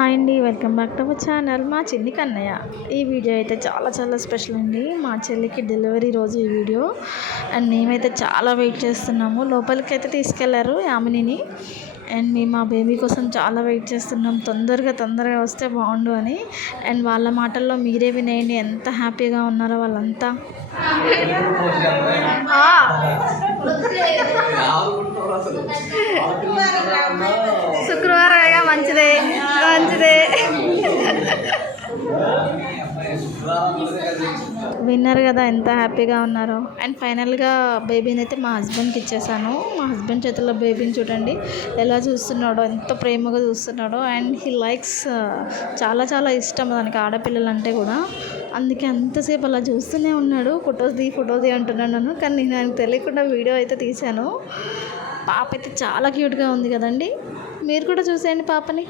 Hi అండి, welcome back to our channel. మా చిన్ని కన్నయ్య. ఈ వీడియో అయితే చాలా స్పెషల్ అండి. మా చెల్లికి డెలివరీ రోజు ఈ వీడియో. అండ్ మేమైతే చాలా వెయిట్ చేస్తున్నాము. లోపలికి అయితే తీసుకెళ్లారు యామినిని. అండ్ మేము మా బేబీ కోసం చాలా వెయిట్ చేస్తున్నాం, తొందరగా వస్తే బాగుండు అని. అండ్ వాళ్ళ మాటల్లో మీరే వినేయండి ఎంత హ్యాపీగా ఉన్నారో వాళ్ళంతా. శుక్రవారం మంచిదే. విన్నారు కదా ఎంత హ్యాపీగా ఉన్నారో. అండ్ ఫైనల్గా బేబీని అయితే మా హస్బెండ్కి ఇచ్చేసాను. మా హస్బెండ్ చేతుల్లో బేబీని చూడండి ఎలా చూస్తున్నాడో, ఎంత ప్రేమగా చూస్తున్నాడో. అండ్ హీ లైక్స్, చాలా ఇష్టం దానికి ఆడపిల్లలు అంటే కూడా. అందుకే అంతసేపు అలా చూస్తూనే ఉన్నాడు. ఫొటోస్ ది అంటున్నాను నన్ను. కానీ నేను ఆయనకు తెలియకుండా వీడియో అయితే తీశాను. పాప అయితే చాలా క్యూట్గా ఉంది కదండి. మీరు కూడా చూసేయండి పాపని.